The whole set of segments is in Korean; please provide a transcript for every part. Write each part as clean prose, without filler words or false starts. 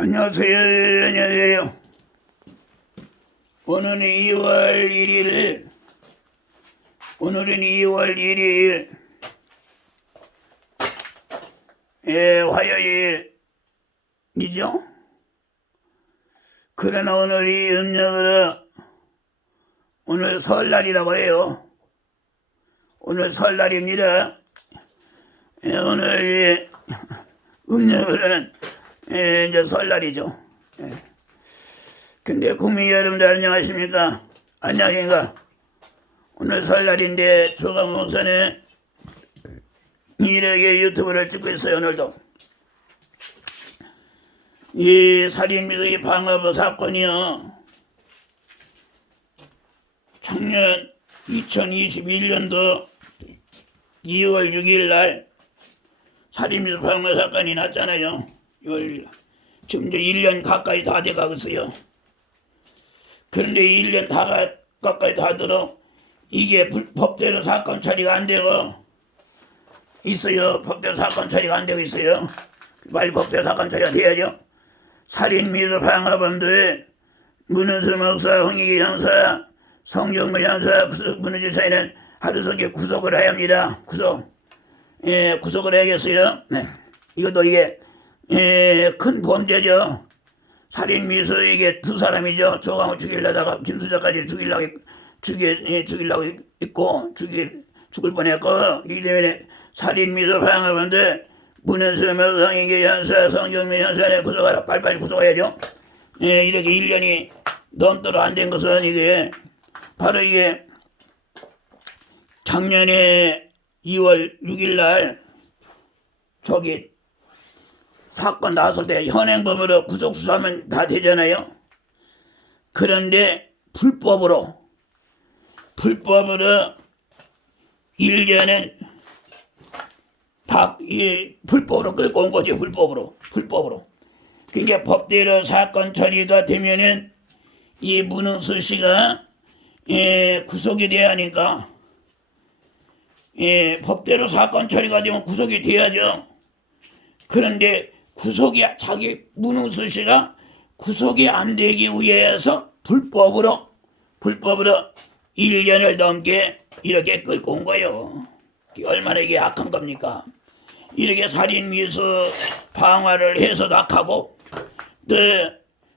안녕하세요. 안녕하세요. 오늘은 2월 1일, 화요일이죠. 그러나 오늘이 음력으로 오늘 설날이라고 해요. 오늘 설날입니다. 오늘 음력으로는 이제 설날이죠. 근데 국민 여러분들 안녕하십니까? 안녕하십니까? 오늘 설날인데 조감목사는 이렇게 유튜브를 찍고 있어요. 오늘도 이 살인미수의 방화부 사건이요, 작년 2021년도 2월 6일 날 살인미수 방화 사건이 났잖아요. 지금 이제 1년 가까이 다 돼가고 있어요. 그런데 1년 가까이 다 들어 이게 법대로 사건 처리가 안 되고 있어요. 법대로 사건 처리가 안 되고 있어요. 빨리 법대로 사건 처리가 돼야죠. 살인미수 방화범들 문은수 목사, 홍익기 형사, 성경무 형사, 문은주 사인은 하루속에 구속을 해야 합니다. 구속을 해야겠어요. 네. 이것도 이게 큰 범죄죠. 살인미수 이게 두 사람이죠. 조강을 죽이려다가 김수자까지 죽이려고 있고 죽을 뻔했고, 이 때문에 살인미수 방화범들 문은수 목사, 홍익기 형사, 성경무 형사를 구속하라. 빨리빨리 구속해야죠. 이렇게 1년이 넘도록 안 된 것은 이게 바로 이게 작년에 2월 6일 날 저기 사건 나왔을 때 현행범으로 구속 수사하면 다 되잖아요. 그런데 불법으로 1년은 다 불법으로 끌고 온 거지. 불법으로. 그러니까 법대로 사건 처리가 되면은 이 문은수 씨가 구속이 돼야 하니까, 법대로 사건 처리가 되면 구속이 돼야죠. 그런데 자기 문은수 씨가 구속이 안 되기 위해서 불법으로 1년을 넘게 이렇게 끌고 온 거예요. 얼마나 이게 악한 겁니까? 이렇게 살인미수 방화를 해서도 악하고, 또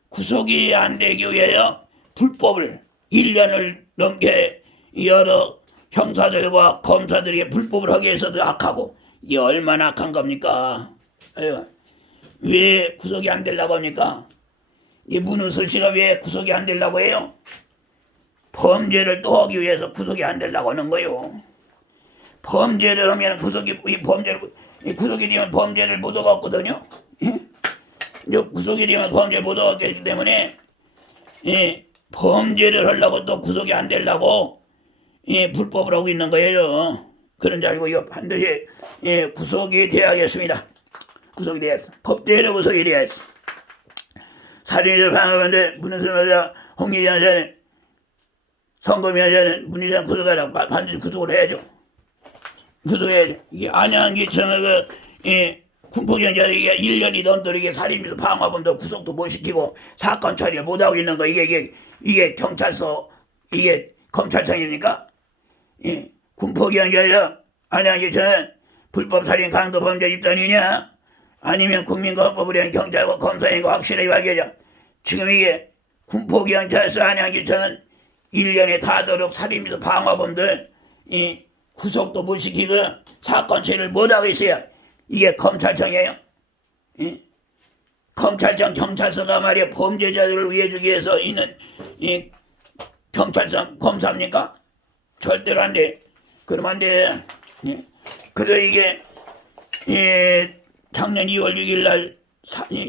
구속이 안 되기 위하여 불법을 1년을 넘게 여러 형사들과 검사들에게 불법을 하게 해서도 악하고, 이게 얼마나 악한 겁니까? 왜 구속이 안 되려고 합니까? 이 문은수 씨가 왜 구속이 안 되려고 해요? 범죄를 또 하기 위해서 구속이 안 되려고 하는 거예요. 범죄를 하면 구속이 되면 범죄를 못 하거든요. 구속이 되면 범죄를 못 하기 때문에 범죄를 하려고 또 구속이 안 되려고 불법을 하고 있는 거예요. 그런 줄 알고 이거 반드시 구속이 돼야겠습니다. 구속이 돼야겠어. 법대로 구속이 돼야겠어. 살인을 방어하는데 문은수 여자, 홍익기 여자는, 성검 여자는 문희장 구속하라. 반드시 구속을 해야죠. 구속해야죠. 이게 안양기청의 군포경찰이 이게 1년이 넘도록 이게 살인미수 방화범도 구속도 못 시키고 사건 처리를 못 하고 있는 거, 이게 경찰서, 이게 검찰청입니까? 군포경찰이 안양기청은 불법 살인 강도 범죄 집단이냐, 아니면 국민건법을 위한 경찰과 검사인 거 확실하게 밝혀져. 지금 이게 군포경찰서 안양기청은 1년에 다도록 살인미수 방화범들 구속도 못 시키고 사건 처리를 못 하고 있어요. 이게 검찰청이에요. 검찰청, 경찰서가 말이야 범죄자들을 구해주기 위해서 있는 경찰청 검사입니까? 절대로 안 돼. 그러면 안 돼. 그래서 이게 작년 2월 6일 날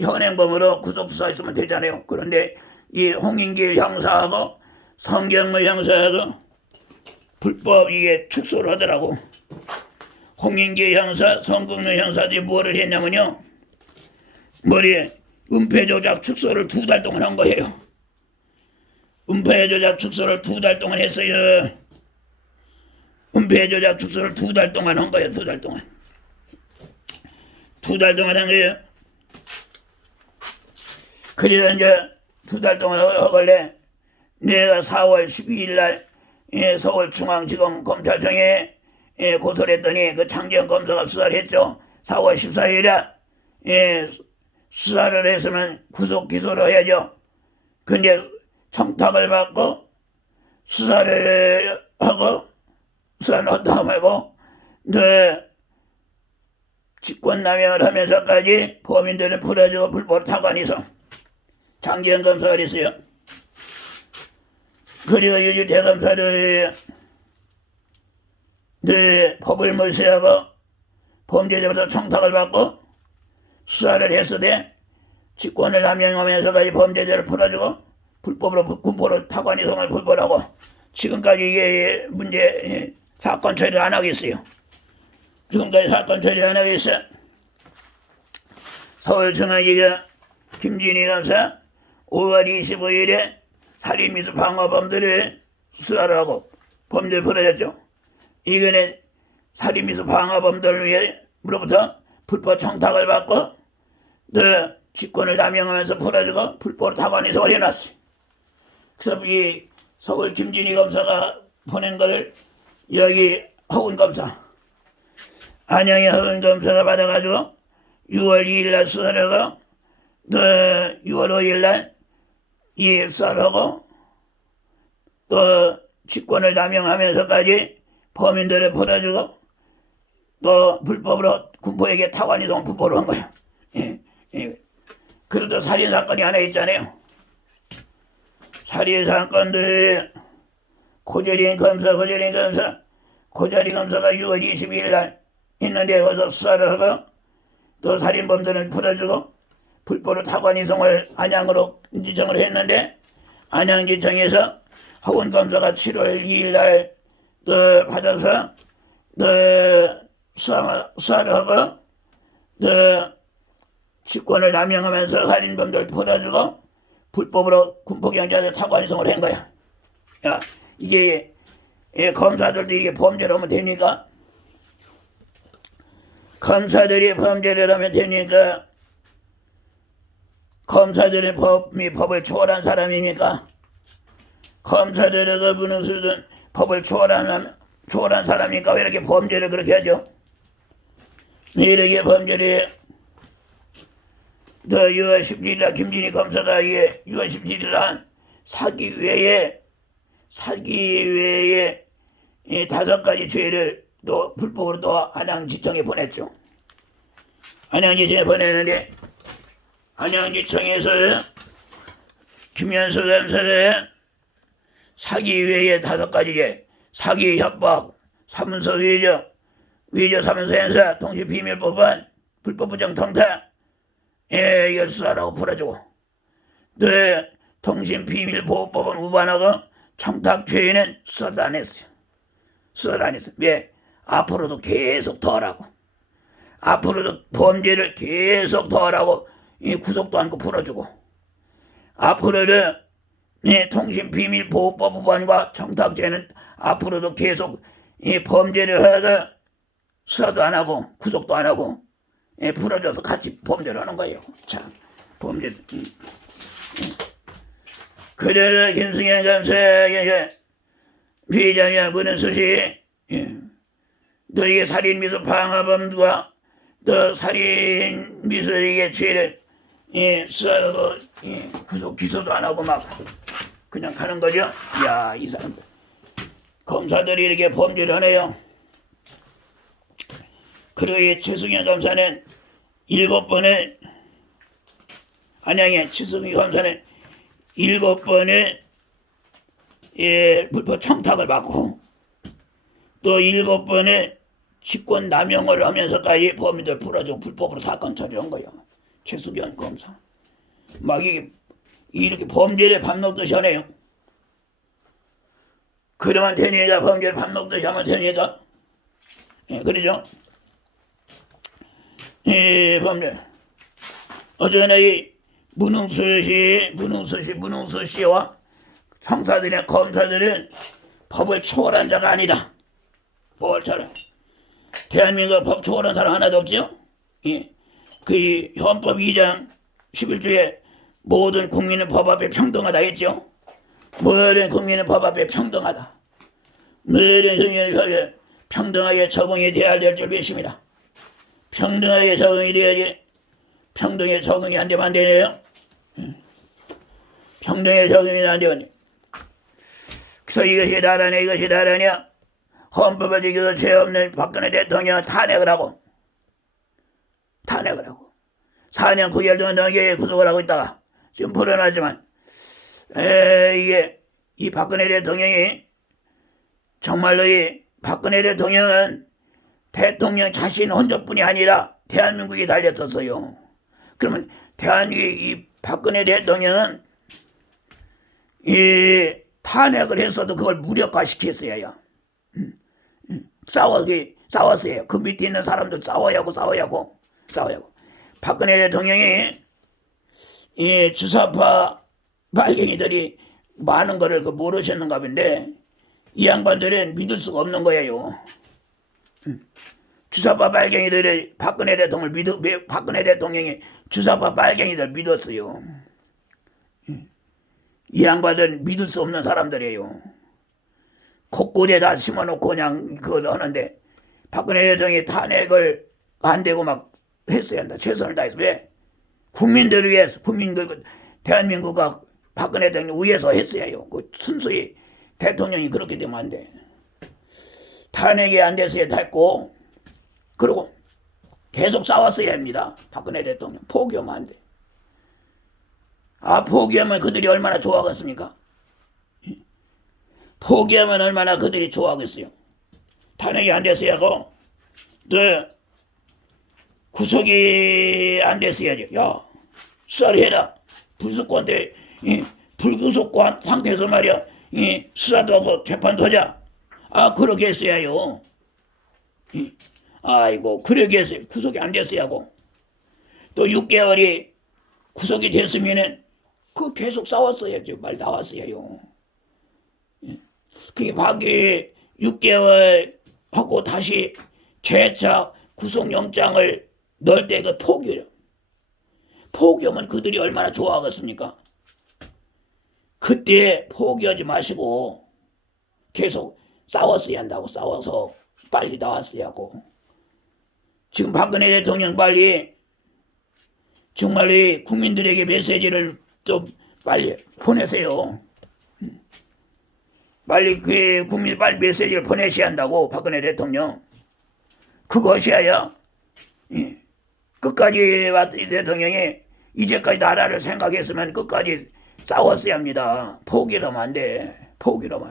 현행범으로 구속 수사했으면 되잖아요. 그런데 이 홍익기 형사하고 성경무 형사하고 불법 이게 축소를 하더라고. 홍익기 형사, 성경무 형사들이 뭐를 했냐면요, 머리에 은폐 조작 축소를 2달 동안 한 거예요. 은폐 조작 축소를 2달 동안 했어요. 은폐 조작 축소를 2달 동안 한 거예요. 2달 동안. 2달 동안 한 거예요. 그래서 이제 2달 동안 허걸래 내가 4월 12일 날 서울중앙지검 검찰청에 고소를 했더니 그 장재현 검사가 수사를 했죠. 4월 14일에 수사를 했으면 구속 기소를 해야죠. 근데 청탁을 받고 수사를 하고 수사를 한다 말고 직권남용을 하면서까지 범인들을 풀어주고 불법 타관해서 장재현 검사가 했어요. 그리고 유지 대검사를 법을 무시하고 범죄자부터 청탁을 받고 수사를 했으되 직권을 남용하면서까지 범죄자를 풀어주고 불법으로 군포로 타관 이송을 불법하고 지금까지 이게 문제 사건 처리를 안 하겠어요. 지금까지 사건 처리 안 하겠어. 서울중앙지검 김진희 검사 5월 25일에 살인 미수 방화범들을 수사를 하고 범죄를 풀어졌죠. 이거는 살인 미수 방화범들로부터 불법 청탁을 받고 직권을 남용하면서 풀어주고 불법으로 타관 이송을 해놨어요. 그래서 이 서울 김진희 검사가 보낸 거를 여기 허훈 검사 안양의 허훈 검사가 받아가지고 6월 2일 날 수사를 하고 6월 5일 날 이 수사를 하고 또 직권을 남용하면서까지 범인들을 풀어주고 또 불법으로 군포에게 타관 이송 불법으로 한 거예요. 그래도 살인 사건이 하나 있잖아요. 살인 사건들 고재린 검사가 6월 22일 날 있는데 거기서 수사를 하고 또 살인범들을 풀어주고 불법으로 타관 이송을 안양으로 지청을 했는데 안양지청에서 허훈 검사가 7월 2일 날 받아서 수사를 하고 직권을 남용하면서 살인범들 풀어주고 불법으로 군포경찰에 타관 이송을 한 거야. 야, 이게 검사들도 이게 범죄를 하면 됩니까? 검사들이 범죄를 하면 됩니까? 검사들은 법을 초월한 사람입니까? 검사들의 그 무능수든 법을 초월한 사람입니까? 왜 이렇게 범죄를 그렇게 하죠? 이렇게 범죄를 6월 17일 날 김진희 검사가 6월 17일 날 사기 외에 5가지 죄를 또 불법으로 또 안양지청에 보냈죠. 안양지청에 보냈는데 안양지청에서 김현수 검사가 사기 외에 5가지 죄, 사기, 협박, 사문서 위조 사문서 행사, 통신비밀법안, 불법 부정 통탁 이걸 수사하라고 풀어주고 또 통신비밀보호법은 위반하고 청탁 죄는 수사도 안 했어요. 왜? 앞으로도 계속 더 하라고. 앞으로도 범죄를 계속 더 하라고 구속도 않고 풀어주고 앞으로는 통신비밀보호법 위반과 청탁죄는 앞으로도 계속 범죄를 하다가 수사도 안 하고 구속도 안 하고 풀어줘서 같이 범죄를 하는 거예요. 참 범죄. 그래서 김승현 검사에게 피의자냐 묻는 수시 너에게 살인미수 방화범과 너 살인미수에게 죄를 수사하고 구속 기소도 안 하고 막 그냥 가는 거죠. 야, 이 사람들 검사들이 이렇게 범죄를 하네요. 그리고 이 최승현 검사는 7번을 안양의 최승현 검사는 7번을 불법 청탁을 받고 또 7번을 직권 남용을 하면서까지 범인들 풀어주고 불법으로 사건 처리한 거예요. 최승현 검사 막 이렇게 범죄를 밥 먹듯이 하네요. 그러면 되니까 범죄를 밥 먹듯이 하면 되니까 그러죠. 범죄 어제는 이 문흥수 씨와 형사들이나 검사들은 법을 초월한 자가 아니다. 법을 초월한 대한민국 법 초월한 사람 하나도 없죠. 그 헌법 2장 11조에 모든 국민은 법 앞에 평등하다 했죠. 모든 국민은 법 앞에 평등하다. 모든 국민은 평등하게 적응이 돼야 될 줄 믿습니다. 평등하게 적응이 돼야지. 평등에 적응이 안 되면 안 되네요. 평등에 적응이 안 되면. 그래서 이것이 나라냐 이것이 나라냐. 헌법을 지켜서 죄 없는 박근혜 대통령 탄핵을 하고 4년 9개월 동안 넘게 구속을 하고 있다가 지금 풀어놨지만 이게 이 박근혜 대통령이 정말로 이 박근혜 대통령은 대통령 자신 혼자뿐이 아니라 대한민국이 달렸었어요. 그러면 대한민국의 이 박근혜 대통령은 이 탄핵을 했어도 그걸 무력화시켰어요. 싸웠어요. 그 밑에 있는 사람도 싸워야 하고. 박근혜 대통령이 이 주사파 빨갱이들이 많은 거를 모르셨는가 본데 이 양반들은 믿을 수가 없는 거예요. 주사파 빨갱이들이 박근혜 대통령이 주사파 빨갱이들 믿었어요. 이 양반들은 믿을 수 없는 사람들이에요. 곳곳에 다 심어놓고 그냥 그걸 하는데 박근혜 대통령이 탄핵을 안 되고 막 했어야 한다. 최선을 다해서. 왜? 국민들을 위해서, 대한민국과 박근혜 대통령 위해서 했어야 해요. 그 순수히 대통령이 그렇게 되면 안 돼. 탄핵이 안 됐어야 됐고, 그리고 계속 싸웠어야 합니다. 박근혜 대통령. 포기하면 안 돼. 포기하면 그들이 얼마나 좋아하겠습니까? 포기하면 얼마나 그들이 좋아하겠어요. 탄핵이 안 됐어야 하고, 또 구속이 안 됐어야죠. 야, 수사를 불수권대 불구속권 상태에서 말이야. 수사도 하고 재판도 하자. 그렇게 했어야요. 아이고, 그러게 했어요. 구속이 안 됐어야 하고. 또 6개월이 구속이 됐으면은 계속 싸웠어야죠. 말 나왔어야요. 그게 밖에 6개월 하고 다시 재차 구속영장을 넣을 때 포기하면 그들이 얼마나 좋아하겠습니까? 그때 포기하지 마시고 계속 싸웠어야 한다고. 싸워서 빨리 나왔어야 하고. 지금 박근혜 대통령 빨리 정말 국민들에게 메시지를 좀 빨리 보내세요. 빨리 국민 빨리 메시지를 보내셔야 한다고. 박근혜 대통령 그것이야. 끝까지 왔던 대통령이 이제까지 나라를 생각했으면 끝까지 싸웠어야 합니다. 포기하면 안 돼. 포기하면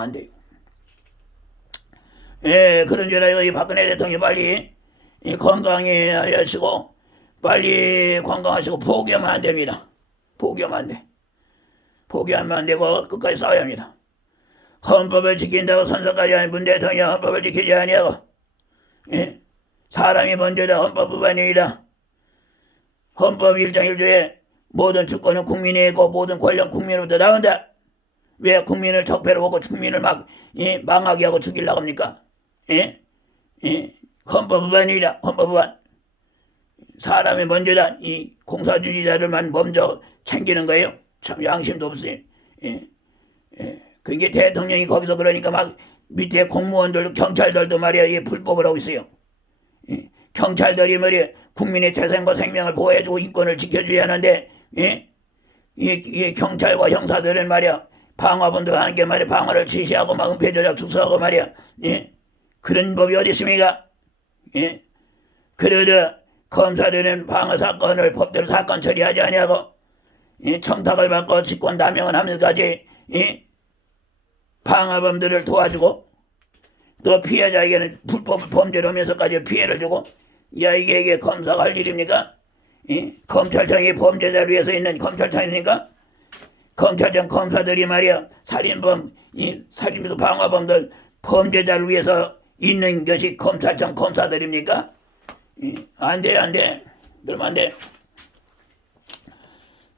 안 돼요. 그런저라 이 박근혜 대통령이 빨리 건강하시고 빨리 건강하시고 포기하면 안 됩니다. 포기하면 안 돼. 포기하면 안 되고 끝까지 싸워야 합니다. 헌법을 지킨다고 선서까지 하는 문 대통령 헌법을 지키지 아니하고 사람이 먼저다. 헌법 위반입니다. 헌법 1장 1조에 모든 주권은 국민이 있고 모든 권력 국민으로부터 나온다. 왜 국민을 적폐로 보고 국민을 망하게 하고 죽이려고 합니까? 헌법 위반입니다. 헌법 위반. 사람이 먼저다. 이 공사주의자들만 먼저 챙기는 거예요. 참 양심도 없어요. 그게 대통령이 거기서 그러니까 막 밑에 공무원들, 경찰들도 말이야 불법을 하고 있어요. 경찰들이 말이야 국민의 재산과 생명을 보호해주고 인권을 지켜줘야 하는데 이 경찰과 형사들은 말이야 방화범도 하는 게 말이야 방화를 지시하고 막 은폐조작 축소하고 말이야 그런 법이 어디 있습니까? 그러자 검사들은 방화 사건을 법대로 사건 처리하지 아니하고 청탁을 받고 직권 남용을 하면서까지 방화범들을 도와주고 또 피해자에게는 불법 범죄를 하면서까지 피해를 주고 이게 검사가 할 일입니까? 검찰청이 범죄자를 위해서 있는 검찰청입니까? 검찰청 검사들이 말이야 살인범, 살인범, 방화범들 범죄자를 위해서 있는 것이 검찰청 검사들입니까? 안 돼. 그러면 안 돼.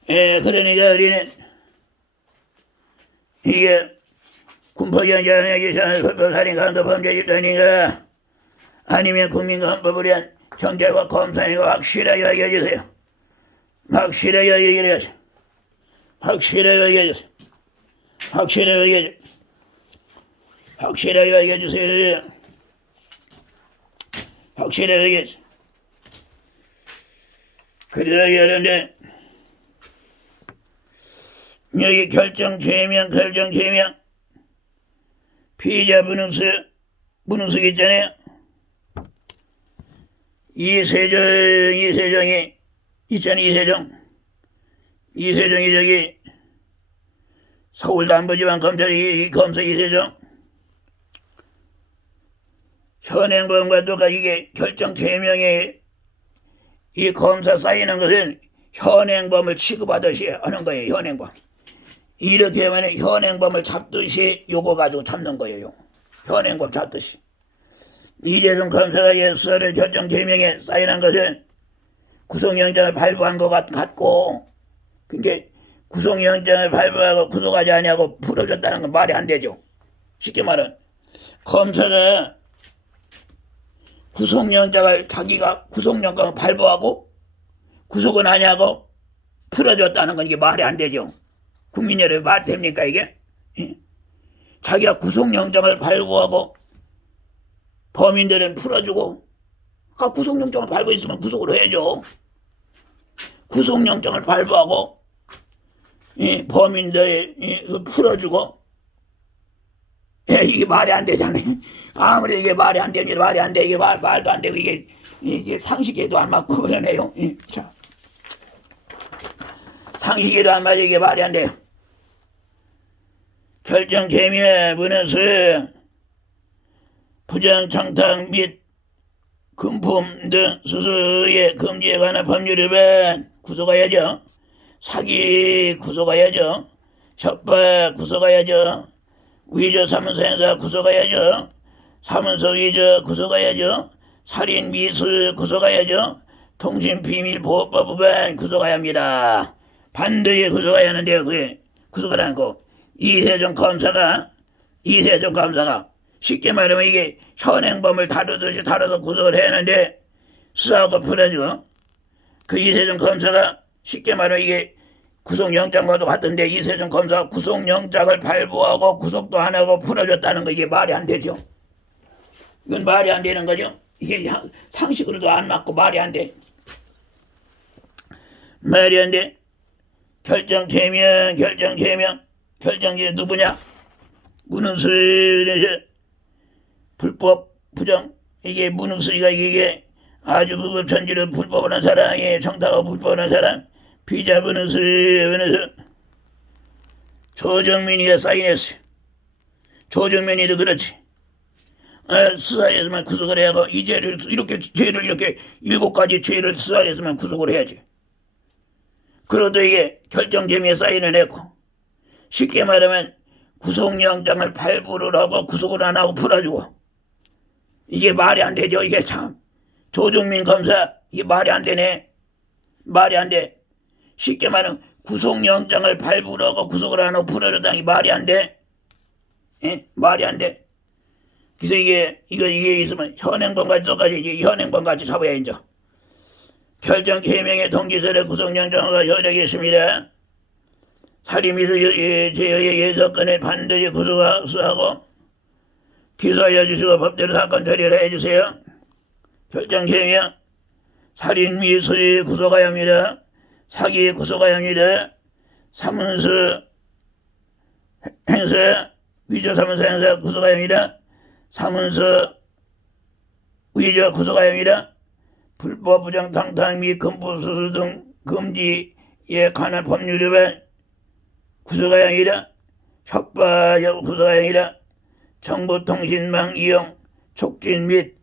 그러니까 우리는 이게 군포전자에게 법살인 강도 범죄 집단인가 아니면 국민과 헌법을 위한 경찰과 검사가 확실하게 얘기해주세요. 확실하게 얘기해주세요. 확실하게 얘기해주세요. 확실하게 얘기해주세요. 확실하게 얘기해주세요. 확실하게 얘기해주세요. 그래야 하는데 여기 결정 제명 피의자 문우수 있잖아요. 이세정이 있잖아요. 이세정이 저기 서울남부지방검찰이 검사 이세정 현행범과 똑같이 이게 결정 제명에 이 검사 쌓이는 것은 현행범을 취급하듯이 하는 거예요. 현행범. 이렇게 하면 현행범을 잡듯이 요거 가지고 잡는 거예요. 현행범 잡듯이. 이재동 검사가 수사를 결정 제명에 쌓이는 것은 구속영장을 발부한 것 같고, 그러니까 구속영장을 발부하고 구속하지 아니하고 풀어줬다는 건 말이 안 되죠. 쉽게 말하면 검사가 구속영장을 자기가 구속영장을 발부하고 구속은 아니하고 풀어줬다는 건 이게 말이 안 되죠. 국민 여러분 말 됩니까 이게? 자기가 구속영장을 발부하고 범인들은 풀어주고 구속영장을 발부했으면 구속을 해야죠. 구속영장을 발부하고 범인들 풀어주고 이게 말이 안 되잖아요. 아무리 이게 말이 안 됩니다. 말이 안 돼. 이게 말도 안 되고 이게 상식에도 안 맞고 그러네요. 자, 상식에도 안 맞아. 이게 말이 안 돼요. 결정 제명 문에서 부정청탁 및 금품 등 수수의 금지에 관한 법률 위반 구속해야죠. 사기 구속해야죠. 협박 구속해야죠. 위조 사문서 행사 구속해야죠. 사문서 위조 구속해야죠. 살인 미수 구속해야죠. 통신비밀보호법 위반 구속해야 합니다. 반드시 구속해야 하는데요. 그게 구속을 않고 이세정 검사가 쉽게 말하면 이게 현행범을 다루듯이 다뤄서 구속을 해야 하는데 수사하고 풀어줘. 그 이세정 검사가 쉽게 말하면 이게 구속영장과도 같은데 이세정 검사가 구속영장을 발부하고 구속도 안 하고 풀어줬다는 거 이게 말이 안 되죠. 이건 말이 안 되는 거죠. 이게 상식으로도 안 맞고 말이 안 돼. 말이 안 돼. 결정 제명 누구냐? 문은수에서 불법 부정 이게 문은수가 이게 아주 불법 천지로 불법하는 사람이 청탁하고 불법하는 사람 피의자 문은수 조정민이가 사인했어요. 조정민이도 그렇지. 수사했으면 구속을 해야 하고 이 죄를 이렇게 7가지 죄를 수사했으면 구속을 해야지. 그래도 이게 결정 제명에 사인을 했고 쉽게 말하면 구속영장을 발부를 하고 구속을 안 하고 풀어주고 이게 말이 안 되죠. 이게 참 조정민 검사 이게 말이 안 되네. 말이 안 돼. 쉽게 말하면 구속영장을 발부를 하고 구속을 안 하고 풀어줬다는 게 말이 안 돼. 말이 안 돼. 그래서 이게 있으면 현행범까지 똑같이 현행범같이 잡아야 이제. 결정 제명의 동기설의 구속영장과 효력이 있습니다. 살인미수 제의 6건에 반드시 수사하고 기소하여 주시고 법대로 사건 처리를 해주세요. 결정 제명 살인미수에 구속해야 합니다. 사기에 구속해야 합니다. 사문서 행사 위조 사문서 행사 구속해야 합니다. 사문서 위조 구속해야 합니다. 불법 부정 탕탕 및 금품 수수 등 금지에 관한 법률 위반 구속해야 합니다. 협박 구속해야 합니다. 정보통신망 이용 촉진 및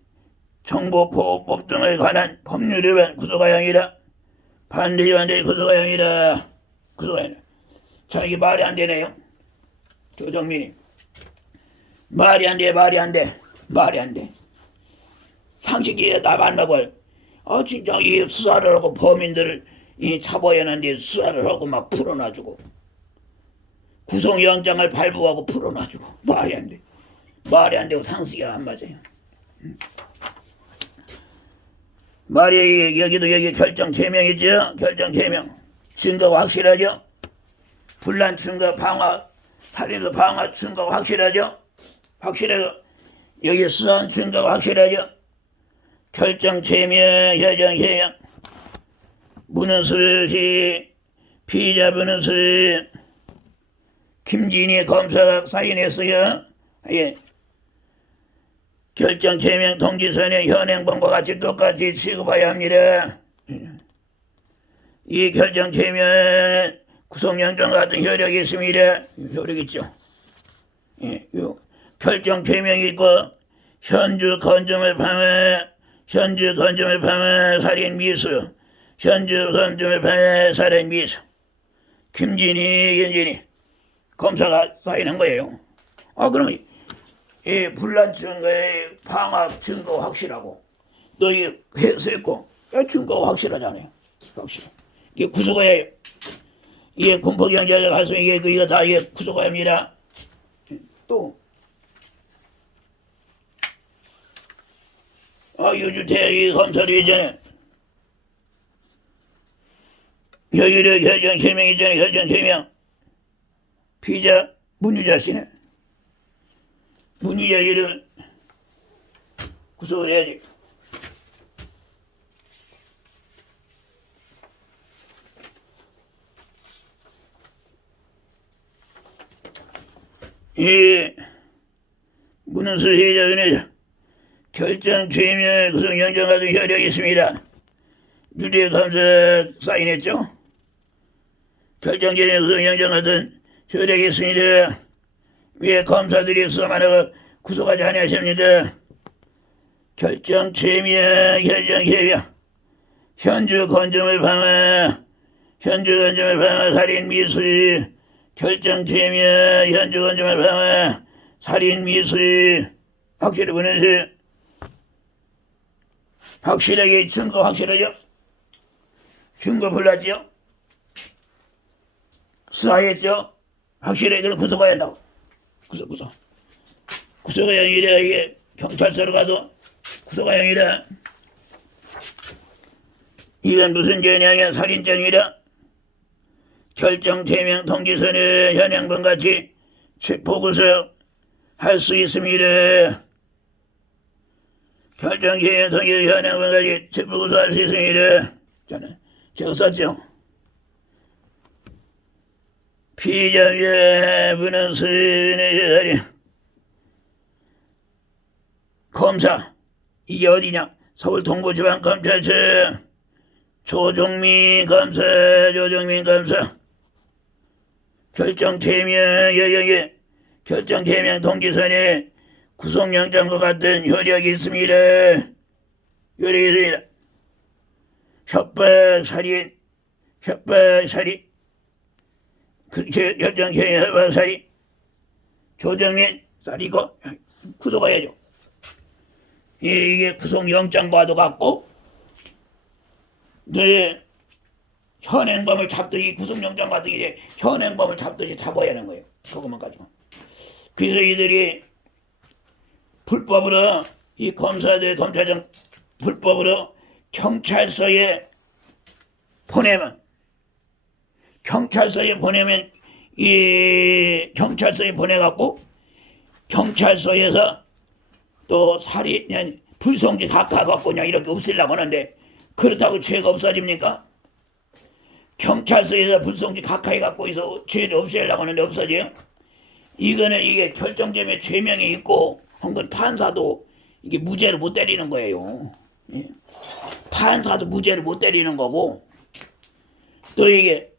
정보보호법 등에 관한 법률 위반 구속해야 합니다. 반드시 구속해야 합니다. 구속해야 합니다. 자, 이게 말이 안 되네요. 조정민이 말이 안 돼. 상식이 다 만나고 진짜 이 수사를 하고 범인들을 잡아야 하는데 수사를 하고 막 풀어놔주고 구속영장을 발부하고 풀어놔주고 말이 안 돼. 말이 안 되고 상식이 안 맞아요. 말이 여기도 여기 결정 제명이죠. 결정 제명. 증거가 확실하죠. 분란 증거 방화, 살인도 방화 증거가 확실하죠. 확실해요. 여기 수한 증거가 확실하죠. 결정 제명, 결정 제명. 문은수씨, 피의자 문은수, 김진희 검사가 사인했어요. 예. 결정 제명 통지서는 현행범과 같이 똑같이 취급해야 합니다. 이 결정 제명 구속영장 같은 효력이 있습니다. 효력 있죠. 예, 요 결정 제명이 있고 현주 건점을 방해, 현주 건점을 방해 살인 미수, 현주 건점을 방해 살인 미수. 김진희 검사가 사인한 거예요. 그럼 이 분란 증거의 방학 증거 확실하고 너희 해소했고 증거 확실하잖아요. 확실. 이게 구속해야 이게 군법경제가 가서 이거 다 구속합니다. 또 유주태 검사도 이전에 여유를 결정 제명 이전에 결정 제명 피의자 문유자 씨네. 문유자 씨를 구속을 해야지. 이 문은수 피의자는 결정 제명 구속영장 같은 효력이 있습니다. 유대 검사 사인했죠? 결정 제명 구속영장 같은 효력이 있습니다. 왜 검사들이 수사만 하고 구속하지 아니하십니까? 결정 제명, 결정 제명. 현주 건점을 방해, 현주 건점을 방해 살인 미수, 결정 제명, 현주 건점을 방해 살인 미수. 확실히 보내세요. 확실하게 증거 확실하죠? 증거 불났죠? 수사했죠? 확실하게 그럼 구속해야 한다고. 구속이 아니라 이게 경찰서로 가도 구속이 아니라 이건 무슨 죄냐면 살인죄이라 결정 제명 통지서는 현행범 같이 체포구속 할 수 있습니다. 결정 제명 통지서 현행범 같이 체포구속 할 수 있습니다. 저는 제가 썼죠. 피의자 문은수의 검사 이게 어디냐? 서울 동부지방검찰서 조정민 검사 결정 제명 여경에 결정 제명 통지서에 구속영장과 같은 효력이 있습니다. 효력이 있습니다. 협박 살인 결정 제명 협박 살인 조정민 살이고 구속해야죠. 이게 구속영장과도 같고 너의 현행범을 잡듯이 구속영장 같은 게 현행범을 잡듯이 잡아야 하는 거예요. 그것만 가지고. 그래서 이들이 불법으로 이 검사들 검찰청 불법으로 경찰서에 보내면 이 경찰서에 보내갖고 경찰서에서 또 살인 불성지 각하갖고 그냥 이렇게 없애려고 하는데 그렇다고 죄가 없어집니까? 경찰서에서 불성지 각하해 갖고 있어 죄를 없애려고 하는데 없어져요? 이거는 이게 결정점에 죄명이 있고 한 건 판사도 이게 무죄를 못 때리는 거예요. 예. 판사도 무죄를 못 때리는 거고 또 이게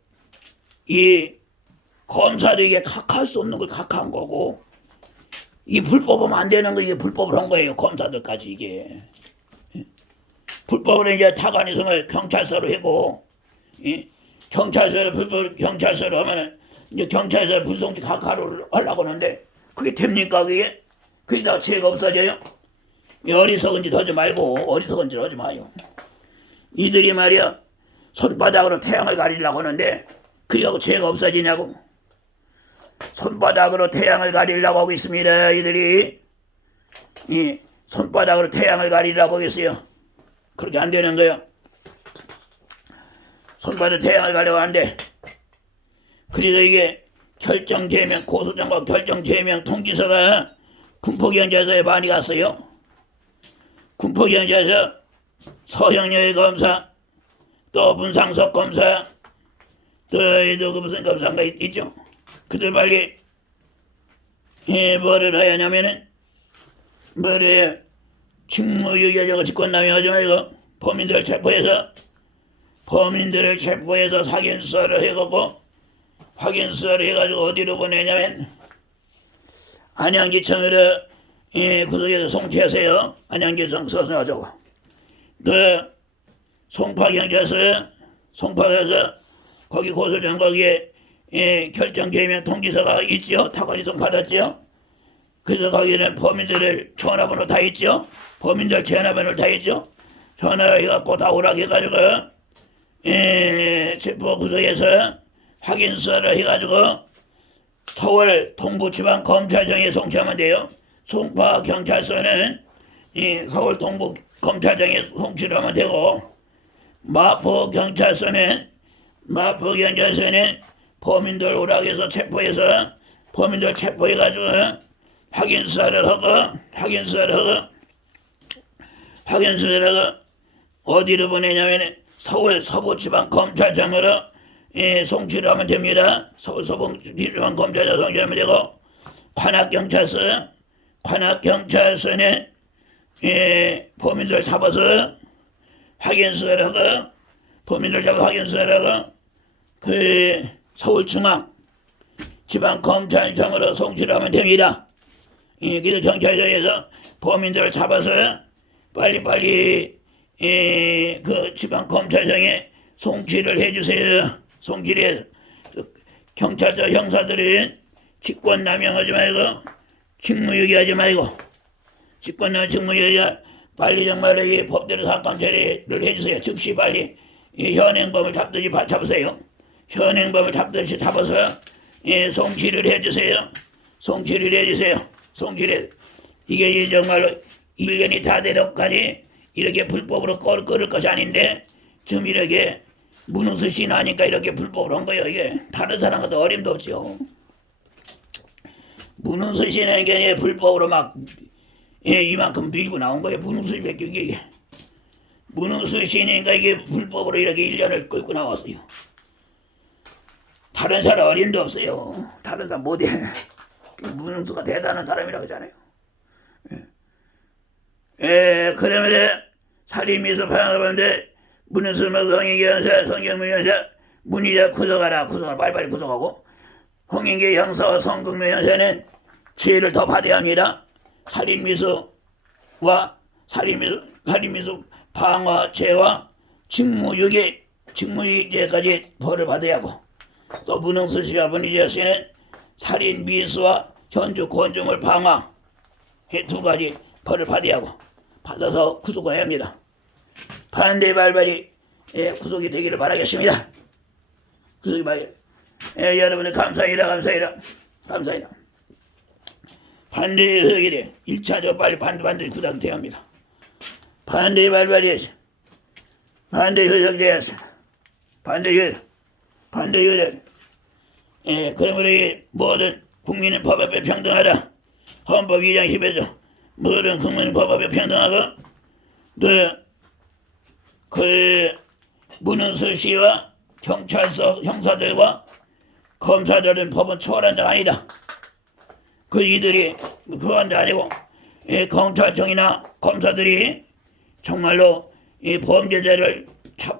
이 검사도 이게 각할 수 없는 걸 각한 거고 이게 불법하면 안 되는 거 이게 불법을 한 거예요. 검사들까지 이게. 불법으로 이제 타관이성을 경찰서로 하고, 경찰서로 하면은 이제 경찰서 불성지 각하를 하려고 하는데 그게 됩니까 그게? 그게 다 죄가 없어져요? 어리석은 짓 하지 말고 어리석은 짓 하지 마요. 이들이 말이야 손바닥으로 태양을 가리려고 하는데 그래갖고 죄가 없어지냐고. 손바닥으로 태양을 가리려고 하고 있습니다. 이들이 손바닥으로 태양을 가리려고 했어요. 그렇게 안 되는 거예요. 손바닥 태양을 가려고 하는데, 그래서 이게 결정제명, 고소장과 결정제명 통지서가 군포경찰서에 많이 갔어요. 군포경찰서 서형여의 검사, 또 문상석 검사, 또 그 무슨 검사가 있죠. 그들 빨리 뭐를 해야 하냐면은 뭐를 직무유기하자고 직권남용하지 말고 범인들을 체포해서 확인수사를 해갖고 확인수사를 해가지고 어디로 보내냐면 안양지청으로 구속해서 송치하세요. 안양지청 서서하자고. 또 송파경찰서 거기 고소장 거기에 결정제명 통지서가 있죠. 타관이송 받았죠. 그래서 거기는 범인들을 전화번호 다 있죠. 범인들 전화번호를 다 있죠. 전화해갖고 다 오라고 해가지고 체포 구속해서 확인 수사를 해가지고 서울 동부지방검찰청에 송치하면 돼요. 송파경찰서는 서울 동부검찰청에 송치를 하면 되고, 마포경찰서는 범인들 오라고 해서 체포해서 범인들 체포해가지고 확인 수사를 하고 어디로 보내냐면 서울 서부지방검찰청으로 송치를 하면 됩니다. 서울 서부지방검찰청 송치하면 되고, 관악경찰서는 범인들 잡아서 확인 수사를 하고 그 서울중앙지방검찰청으로 송치를 하면 됩니다. 그래서 경찰서에서 범인들을 잡아서 빨리빨리 그 지방검찰청에 송치를 해주세요. 송치를 해서 경찰서 형사들은 직권남용하지 말고 직무유기하지 말고 직무유기 빨리 정말로 이 법대로 사건 처리를 해주세요. 즉시 빨리 이 현행범을 잡듯이 잡으세요. 현행범을 잡듯이 잡아서 송치를 해주세요. 이게 정말로 1년이 다 되도까지 이렇게 불법으로 끌을 것이 아닌데 지금 이렇게 무능수시 나니까 이렇게 불법으로 한 거예요. 이게 다른 사람과도 어림도 없죠. 무능수시는 게 불법으로 막 이만큼 밀고 나온 거예요. 무능수시밖에 이게 무능수시니까 이게 불법으로 이렇게 1년을 끌고 나왔어요. 다른 사람 어림도 없어요. 다른 사람 못해. 무능수가 대단한 사람이라고 하잖아요. 그러면 살인미수 방어범대 문은수목 성인기형사 성경무형사 문의자 구속하라. 빨리빨리 구속하고, 홍인기 형사와 성금무 형사는 죄를 더 받아야 합니다. 살인미수 방어죄와 직무유기죄까지 벌을 받아야 하고, 또 문흥수씨와 문희재씨는 살인미수와 현주 권중을 방화 두 가지 벌을 받아야 하고, 받아서 구속해야 합니다. 반대 발발이 구속이 되기를 바라겠습니다. 구속이 말이에요. 여러분들 감사합니다. 반대 의견이 1차적 빨리 반드시 구속돼야 합니다. 반대 발발이 반대 효력돼서 반대 효력. 그러므로 이 모든 국민은 법 앞에 평등하다. 헌법 2장 10에서 모든 국민은 법 앞에 평등하고, 또 그 문흥수시와 경찰서 형사들과 검사들은 법은 초월한 자가 아니다. 이들이 그건 아니고 경찰청이나 검사들이 정말로 이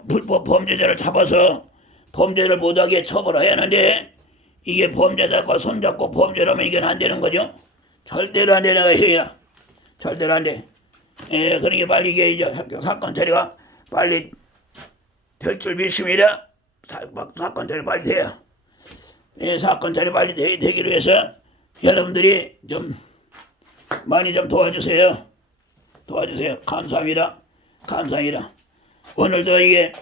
불법 범죄자를 잡아서 범죄를 못하게 처벌해야 하는데, 이게 범죄자과 손잡고 범죄를 하면 이건 안 되는 거죠. 절대로 안 되는 것이야. 절대로 안 돼. 그러니까 빨리 이게 이제 사건 처리가 빨리 될 줄 믿습니다. 사건 처리 빨리 돼요. 사건 처리 빨리 되기를 위해서 여러분들이 좀 많이 좀 도와주세요. 감사합니다. 오늘도 이게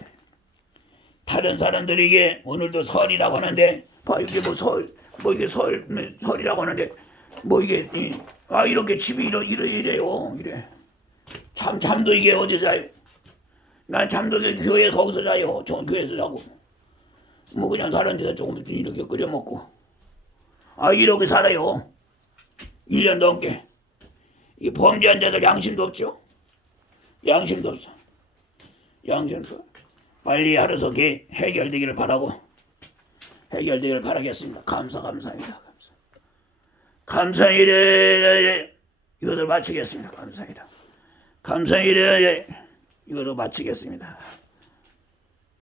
다른 사람들이 이게 오늘도 설이라고 하는데, 이게 이게 설이라고 하는데, 이게 이렇게 집이 이래요. 잠도 이게 어제 자요. 난 잠도교 교회 거기서 자요. 저 교회에서 자고. 뭐 그냥 다른 데서 조금 이렇게 끓여 먹고. 아 이렇게 살아요. 1년 넘게. 이 범죄한 자들 양심도 없죠. 양심도 없어. 양심도. 빨리 알아서 해결되기를 바라고. 해결되기를 바라겠습니다. 감사합니다. 감사합니다. 이것을 마치겠습니다. 감사합니다. 이것을 마치겠습니다.